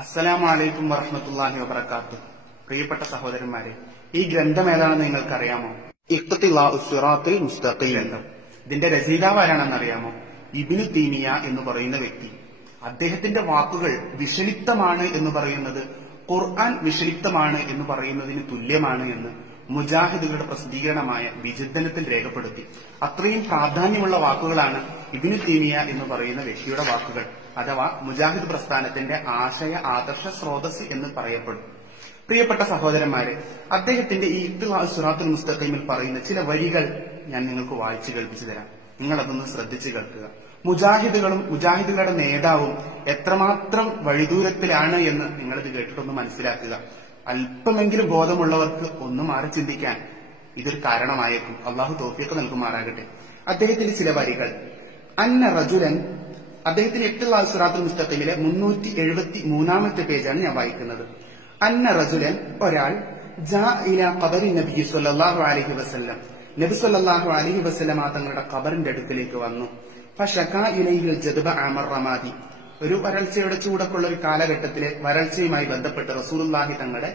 അസ്സലാമു അലൈക്കും വറഹ്മത്തുള്ളാഹി വബറകാതുഹു. പ്രിയപ്പെട്ട സഹോദരന്മാരെ, ഈ ഗ്രന്ഥം ഏതാണെന്ന് നിങ്ങൾക്കറിയാമോ? ഇഖ്തിലാഉ സിറാത്തുൽ മുസ്തഖീം ഗ്രന്ഥം. ഇതിന്റെ രചയിതാവ് ആരാണെന്നറിയാമോ? ഇബ്നു തൈമിയ എന്ന് പറയുന്ന വ്യക്തി. അദ്ദേഹത്തിന്റെ വാക്കുകൾ വിഷലിപ്തമാണ് എന്ന് പറയുന്നത് ഖുർആൻ വിഷലിപ്തമാണ് എന്ന് പറയുന്നതിന് തുല്യമാണ് എന്ന് മുജാഹിദുകളുടെ പ്രസിദ്ധീകരണമായ വിചിന്തനത്തിൽ രേഖപ്പെടുത്തി. അത്രയും പ്രാധാന്യമുള്ള വാക്കുകളാണ് ഇബ്നു തൈമിയ എന്ന് പറയുന്ന വ്യക്തിയുടെ വാക്കുകൾ. അഥവാ മുജാഹിദ് പ്രസ്ഥാനത്തിന്റെ ആശയ ആദർശ സ്രോതസ് എന്ന് പറയപ്പെടും. പ്രിയപ്പെട്ട സഹോദരന്മാരെ, അദ്ദേഹത്തിന്റെ ഈ ഇഖ്തിലാഉ സിറാത്തുൽ മുസ്തഖീമിൽ പറയുന്ന ചില വരികൾ ഞാൻ നിങ്ങൾക്ക് വായിച്ചു കേൾപ്പിച്ചു തരാം. നിങ്ങൾ അതൊന്ന് ശ്രദ്ധിച്ചു കേൾക്കുക. മുജാഹിദുകളുടെ നേതാവും എത്രമാത്രം വഴിദൂരത്തിലാണ് എന്ന് നിങ്ങളിത് കേട്ടിട്ടൊന്ന് മനസ്സിലാക്കുക. അല്പമെങ്കിലും ബോധമുള്ളവർക്ക് ഒന്ന് മാറി ചിന്തിക്കാൻ ഇതൊരു കാരണമായേക്കും. അള്ളാഹു തൗഫീഖ് നൽകുമാറാകട്ടെ. അദ്ദേഹത്തിന്റെ ചില വരികൾ. അന്ന റജുലൻ, അദ്ദേഹത്തിന്റെ ഇഖ്തിലാഉ സിറാത്തുൽ മുസ്തഖീമിലെ 373-ാമത്തെ പേജാണ് ഞാൻ വായിക്കുന്നത്. അന്ന റജുലൻ, ഒരാൾ, ജാ ഇലാ ഖബരി നബി സ്വല്ലല്ലാഹു അലൈഹി വസല്ലം, നബി സ്വല്ലല്ലാഹു അലൈഹി വസല്ലം തങ്ങളുടെ ഖബറിന്റെ അടുക്കലേക്ക് വന്നു. ഫശകാ ഇലൈഹിൽ ജദ്ബ അമർ റമാദി, ഒരു വരൾച്ചയുടെ ചൂടൊക്കെയുള്ള ഒരു കാലഘട്ടത്തിലെ വരൾച്ചയുമായി ബന്ധപ്പെട്ട് റസൂലുള്ളാഹി തങ്ങളുടെ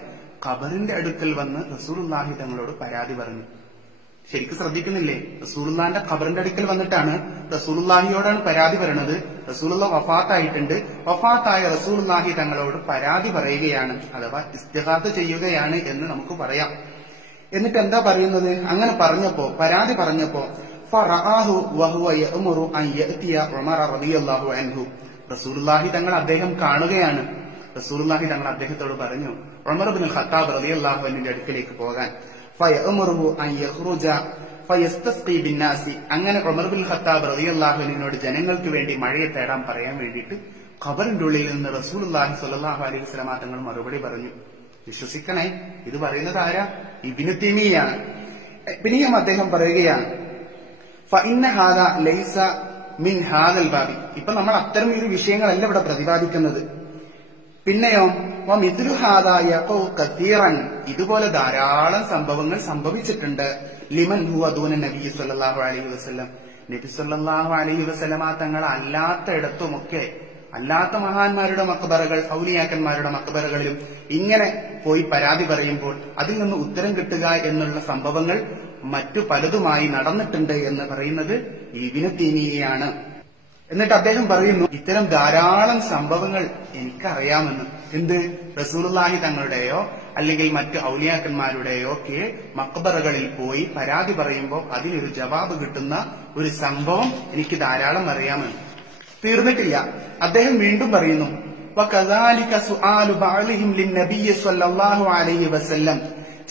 ഖബറിന്റെ അടുക്കൽ വന്ന് റസൂലുള്ളാഹി തങ്ങളോട് പരാതി പറഞ്ഞു. ശരിക്കും ശ്രദ്ധിക്കുന്നില്ലേ? റസൂലുള്ളാഹിന്റെ ഖബറിന്റെ അടുക്കൽ വന്നിട്ടാണ് റസൂലുള്ളാഹിയോടാണ് പരാതി പറയുന്നത്. റസൂലുള്ള വഫാത്തായിട്ടുണ്ട്. വഫാത്തായ റസൂലുള്ളാഹി തങ്ങളോട് പരാതി പറയുകയാണ്, അഥവാ ഇസ്തിഗാസ ചെയ്യുകയാണ് എന്ന് നമുക്ക് പറയാം. എന്നിട്ട് എന്താ പറയുന്നത്? അങ്ങനെ പറഞ്ഞപ്പോ, പരാതി പറഞ്ഞപ്പോ, ഫറആഹു വഹുവ യഅ്മുറു അൻ യഅതിയ ഉമർ റളിയല്ലാഹു അൻഹു, റസൂലുള്ളാഹി തങ്ങൾ അദ്ദേഹം കാണുകയാണ്. റസൂലുള്ളാഹി തങ്ങൾ അദ്ദേഹത്തോട് പറഞ്ഞു, ഉമർ ഇബ്നുൽ ഖത്താബ് റളിയല്ലാഹു അൻഹുവിന്റെ അടുക്കലേക്ക് പോകാൻ. ഫയഅ്മുറുഹു അൻ യഖ്റുജ ഫയസ്തസ്ഖി ബിന്നാസി, അങ്ങനെ ഉമർ ഇബ്നുൽ ഖത്താബ് റളിയല്ലാഹു അൻഹുവിനോട് ജനങ്ങൾക്ക് വേണ്ടി മഴയെ തേടാൻ പറയാൻ വേണ്ടിയിട്ട് ഖബറിന്റെ ഉള്ളിൽ നിന്ന് റസൂലുള്ളാഹി സ്വല്ലല്ലാഹു അലൈഹി വസല്ലം തങ്ങൾ മറുപടി പറഞ്ഞു. വിശ്വസിക്കണേ, ഇത് പറയുന്നത് ആരാ? ഇബ്നു തൈമിയയാണ്. പിന്നെയും അദ്ദേഹം പറയുകയാണ്, ഫഇന്ന ഹാദാ ലൈസ മിൻ ഹാദൽ ബാബി, ഇപ്പൊ നമ്മൾ അത്തരം ഒരു വിഷയങ്ങളല്ല ഇവിടെ പ്രതിപാദിക്കുന്നത്. പിന്നെയോ, വമിത്ലു ഹാദാ യഖഉ കസീറൻ, ഇതുപോലെ ധാരാളം സംഭവങ്ങൾ സംഭവിച്ചിട്ടുണ്ട്. ലിമൻ ഹുവ ദൂന നബി സ്വല്ലല്ലാഹു അലൈഹി വസല്ലം, നബി സ്വല്ലല്ലാഹു അലൈഹി വസല്ലം തങ്ങൾ അല്ലാത്തയിടത്തുമൊക്കെ, അല്ലാത്ത മഹാന്മാരുടെ മക്ബറകൾ, ഔലിയാക്കന്മാരുടെ മക്ബറകളിലും ഇങ്ങനെ പോയി പരാതി പറയുമ്പോൾ അതിൽ നിന്ന് ഉത്തരം കിട്ടുക എന്നുള്ള സംഭവങ്ങൾ മറ്റു പലതുമായി നടന്നിട്ടുണ്ട് എന്ന് പറയുന്നത് ഇബ്നു തൈമിയയാണ്. എന്നിട്ട് അദ്ദേഹം പറയുന്നു, ഇത്തരം ധാരാളം സംഭവങ്ങൾ എനിക്കറിയാമെന്ന്. എന്ത്? റസൂലുള്ളാഹി തങ്ങളുടെയോ അല്ലെങ്കിൽ മറ്റു ഔലിയാക്കന്മാരുടെയോ ഒക്കെ മക്ബറകളിൽ പോയി പരാതി പറയുമ്പോൾ അതിനൊരു ജവാബ് കിട്ടുന്ന ഒരു സംഭവം എനിക്ക് ധാരാളം അറിയാമെന്ന്. തീർന്നിട്ടില്ല, അദ്ദേഹം വീണ്ടും പറയുന്നു, വകദാലിക സുആലു ബഅലിഹിം ലിന്നബിയ്യി സ്വല്ലല്ലാഹു അലൈഹി വസല്ലം,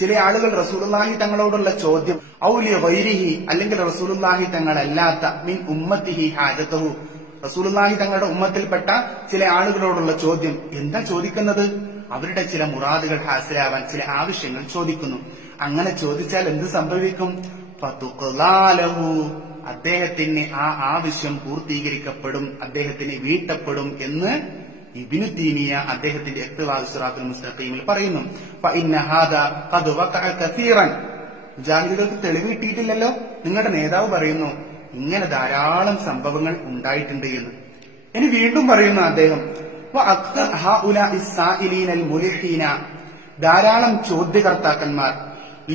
ചില ആളുകൾ റസൂലുള്ളാഹി തങ്ങളോടുള്ള ചോദ്യം, ഔ ലി ഗൈരിഹി, അല്ലെങ്കിൽ റസൂലുള്ളാഹി തങ്ങളല്ലാത്ത, മിൻ ഉമ്മത്തിഹി ഹാജതഹു, റസൂലുള്ളാഹി തങ്ങളുടെ ഉമ്മത്തിൽപ്പെട്ട ചില ആളുകളോടുള്ള ചോദ്യം. എന്താ ചോദിക്കുന്നത്? അവരുടെ ചില മുറാദുകൾ ഹാസിലാവാൻ ചില ആവശ്യങ്ങൾ ചോദിക്കുന്നു. അങ്ങനെ ചോദിച്ചാൽ എന്ത് സംഭവിക്കും? ഫതുഖ്ലാലഹു, അദ്ദേഹത്തിന് ആ ആവശ്യം പൂർത്തീകരിക്കപ്പെടും, അദ്ദേഹത്തിന് വീട്ടപ്പെടും എന്ന് ഇബ്നു തൈമിയ അദ്ദേഹത്തിന്റെ ഇഖ്തിലാഉ സിറാത്തുൽ മുസ്തഖീമിൽ പറയുന്നു. ഫഇന്ന ഹാദാ ഖദ് വഖഅ കസീറൻ, മുജാഹിദുകൾക്ക് തെളിവ് കിട്ടിയിട്ടില്ലല്ലോ. നിങ്ങളുടെ നേതാവ് പറയുന്നു ഇങ്ങനെ ധാരാളം സംഭവങ്ങൾ ഉണ്ടായിട്ടുണ്ട് എന്ന്. ഇനി വീണ്ടും പറയുന്നു അദ്ദേഹം, വഅക്തർ ഹഉലാഇ സായിലീനൽ മുൽഹീന, ധാരാളം ചോദ്യകർത്താക്കന്മാർ,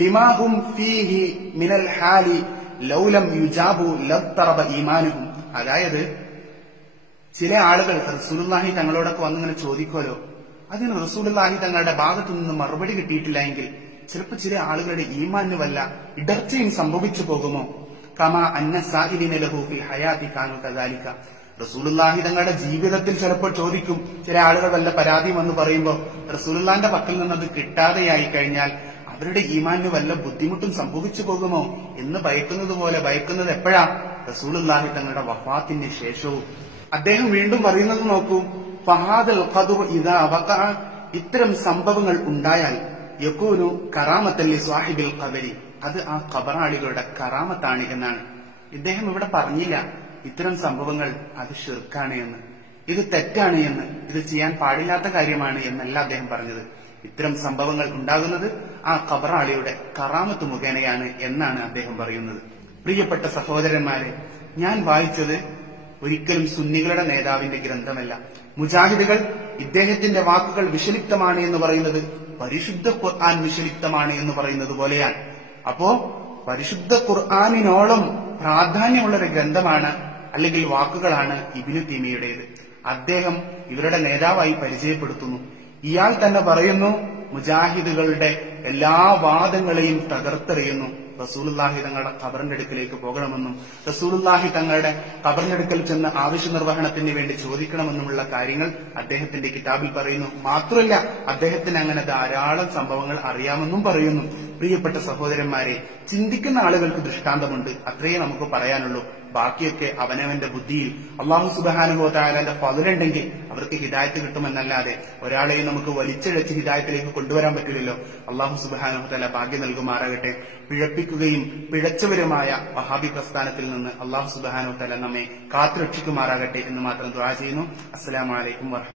ലിമാഹും ഫീഹി മിനൽ ഹാലി ലൗലം യുജാബു ലത്തറബ ഈമാനുഹും, അതായത് ചില ആളുകൾ റസൂലുള്ളാഹി തങ്ങളോടൊക്കെ വന്നിങ്ങനെ ചോദിക്കുമല്ലോ, അതിന് റസൂലുള്ളാഹി തങ്ങളുടെ ഭാഗത്തു നിന്ന് മറുപടി കിട്ടിയിട്ടില്ല എങ്കിൽ ചിലപ്പോൾ ചില ആളുകളുടെ ഈമാനിന് വല്ല ഇടർച്ചയും സംഭവിച്ചു പോകുമോ? കമാ അന്ന സായിലിന ലഹു ഫിൽ ഹയാതി കാനു കദാലിക, റസൂലുള്ളാഹി തങ്ങളുടെ ജീവിതത്തിൽ ചിലപ്പോൾ ചോദിക്കും. ചില ആളുകൾ വല്ല പരാതിയും വന്ന് പറയുമ്പോൾ റസൂലുള്ളാഹിന്റെ പക്കൽ നിന്നത് കിട്ടാതെയായി കഴിഞ്ഞാൽ അവരുടെ ഈമാനിന് വല്ല ബുദ്ധിമുട്ടും സംഭവിച്ചു പോകുമോ എന്ന് ഭയക്കുന്നത് പോലെ ഭയക്കുന്നത് എപ്പോഴാ? റസൂലുള്ളാഹി തങ്ങളുടെ വഫാത്തിന് ശേഷവും. അദ്ദേഹം വീണ്ടും പറയുന്നത് നോക്കൂ, ഫഹാദൽ ഖദർ ഇദാ വഖഅ, ഇത്തരം സംഭവങ്ങൾ ഉണ്ടായാൽ, യകൂനു കറാമത്തൻ ലി സ്വാഹിബിൽ ഖബരി, അത് ആ ഖബറാളികളുടെ കറാമത്താണ് എന്നാണ്. ഇദ്ദേഹം ഇവിടെ പറഞ്ഞില്ല ഇത്തരം സംഭവങ്ങൾ അത് ശിർക്കാണ് എന്ന്, ഇത് തെറ്റാണ് എന്ന്, ഇത് ചെയ്യാൻ പാടില്ലാത്ത കാര്യമാണ് എന്നല്ല അദ്ദേഹം പറഞ്ഞത്. ഇത്തരം സംഭവങ്ങൾ ഉണ്ടാകുന്നത് ആ ഖബറാളിയുടെ കറാമത്ത് മുഖേനയാണ് എന്നാണ് അദ്ദേഹം പറയുന്നത്. പ്രിയപ്പെട്ട സഹോദരന്മാരെ, ഞാൻ വായിച്ചത് ഒരിക്കലും സുന്നികളുടെ നേതാവിന്റെ ഗ്രന്ഥമല്ല. മുജാഹിദുകൾ ഇദ്ദേഹത്തിന്റെ വാക്കുകൾ വിഷലിപ്തമാണ് എന്ന് പറയുന്നത് പരിശുദ്ധ ഖുർആൻ വിഷലിപ്തമാണ് എന്ന് പറയുന്നത് പോലെയാണ്. അപ്പോ പരിശുദ്ധ ഖുർആനിനോളം പ്രാധാന്യമുള്ളൊരു ഗ്രന്ഥമാണ് അല്ലെങ്കിൽ വാക്കുകളാണ് ഇബ്നു തൈമിയ്യയുടേത്. അദ്ദേഹം ഇവരുടെ നേതാവായി പരിചയപ്പെടുത്തുന്നു. ഇയാൾ തന്നെ പറയുന്നു, മുജാഹിദുകളുടെ എല്ലാ വാദങ്ങളെയും തകർത്തെറിയുന്നു. റസൂലുള്ളാഹി തങ്ങളുടെ ഖബറിന്റെ അടുക്കലേക്ക് പോകണമെന്നും റസൂലുള്ളാഹി തങ്ങളുടെ ഖബറിന്റെ അടുക്കൽ ചെന്ന് ആവശ്യ നിർവഹണത്തിന് വേണ്ടി ചോദിക്കണമെന്നുമുള്ള കാര്യങ്ങൾ അദ്ദേഹത്തിന്റെ കിതാബിൽ പറയുന്നു. മാത്രമല്ല, അദ്ദേഹത്തിന് അങ്ങനെ ധാരാളം സംഭവങ്ങൾ അറിയാമെന്നും പറയുന്നു. പ്രിയപ്പെട്ട സഹോദരന്മാരെ, ചിന്തിക്കുന്ന ആളുകൾക്ക് ദൃഷ്ടാന്തമുണ്ട്, അത്രയേ നമുക്ക് പറയാനുള്ളൂ. ബാക്കിയൊക്കെ അവനവന്റെ ബുദ്ധിയിൽ അല്ലാഹു സുബ്ഹാനഹു വ തആലയുടെ ഫദ്ലുണ്ടെങ്കിൽ അവർക്ക് ഹിദായത്ത് കിട്ടുമെന്നല്ലാതെ ഒരാളെയും നമുക്ക് വലിച്ചിഴച്ച് ഹിദായത്തിലേക്ക് കൊണ്ടുവരാൻ പറ്റില്ലല്ലോ. അല്ലാഹു സുബ്ഹാനഹു വ തആല ഭാഗ്യം നൽകുമാറാകട്ടെ. പിഴപ്പിക്കുകയും പിഴച്ചവരുമായ വഹാബി പ്രസ്ഥാനത്തിൽ നിന്ന് അല്ലാഹു സുബ്ഹാനഹു വ തആല നമ്മെ കാത്തുരക്ഷിക്കുമാറാകട്ടെ എന്ന് മാത്രം ദുആ ചെയ്യുന്നു. അസ്സലാമു അലൈക്കും വറഹ്മത്തുള്ളാഹി.